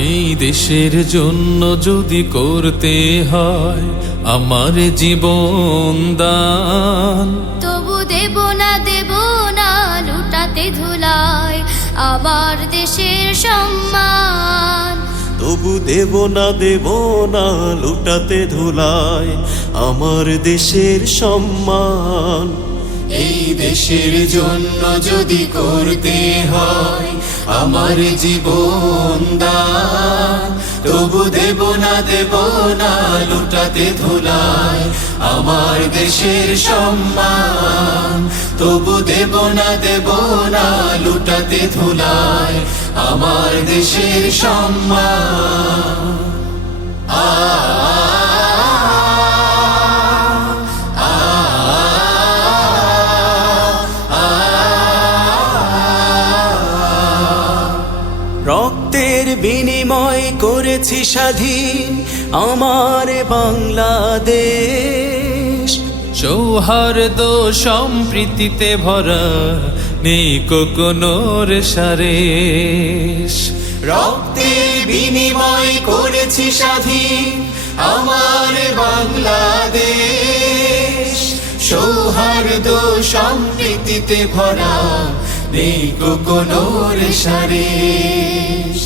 এই দেশের জন্য যদি করতে হয় আমার জীবন দান, তবু দেব না লুটাতে ধুলায় আমার দেশের সম্মান। তবু দেব না লুটাতে ধুলায় আমার দেশের সম্মান। এই দেশের জন্য যদি করতে হয় আমার জীবন দান, তবু দেব না লুটাতে ধুলায় আমার দেশের সম্মান। তবু দেব না লুটাতে ধুলায় আমার দেশের সম্মান। রক্তের বিনিময় করেছি স্বাধীন আমার বাংলাদেশ। সৌহার্দ্য সম্প্রীতিতে ভরা নেই কোনো রেশারেশ। রক্তের বিনিময় করেছি স্বাধীন আমার বাংলাদেশ। সৌহার্দ্য সম্প্রীতিতে ভরা নেই কোনো রেশারেশ।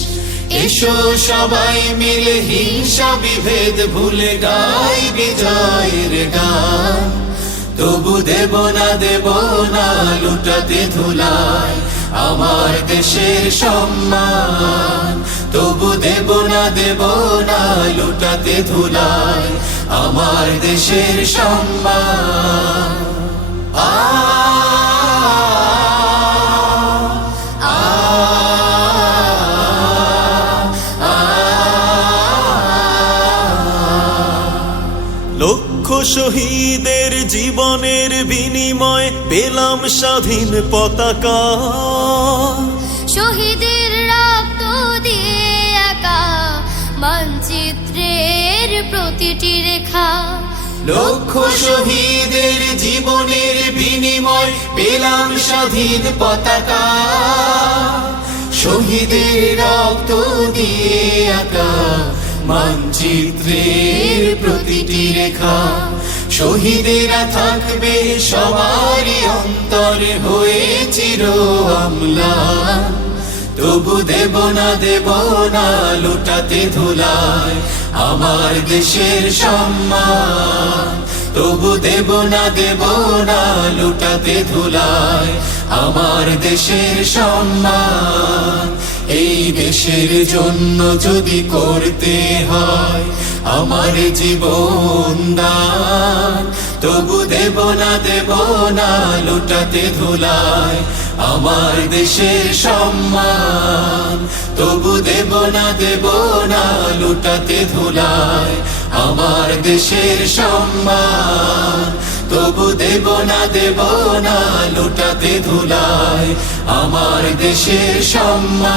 এসো সবাই মিলে হিংসা বিভেদ ভুলে গাই বিজয়ের গান। তবু দেব না লুটাতে ধুলায় আমার দেশের সম্মান। তবু দেব না লুটাতে ধুলায় আমার দেশের সম্মান। লক্ষ শহীদের জীবনের বিনিময় পেলাম স্বাধীন পতাকা। শহীদের রক্ত দিয়ে আঁকা মানচিত্রের প্রতিটি রেখা। লক্ষ শহীদের জীবনের বিনিময় পেলাম স্বাধীন পতাকা। শহীদের রক্ত দিয়ে আঁকা মানচিত্রের প্রতিটি রেখা। শহীদেরা থাকবে সবারই অন্তরে হয়ে চির অম্লান। তবু দেব না লুটাতে ধুলায় আমার দেশের সম্মান। তবু দেব না লুটাতে ধুলায় আমার দেশের সম্মান। এই দেশের জন্য যদি করতে হয় আমার জীবন দান, তবু দেব না লুটাতে ধুলায় আমার দেশের সম্মান। তবু দেব না লুটাতে ধুলায় আমার দেশের সম্মান। তবু দেব না লুটাতে ধুলায় আমার দেশের সম্মান।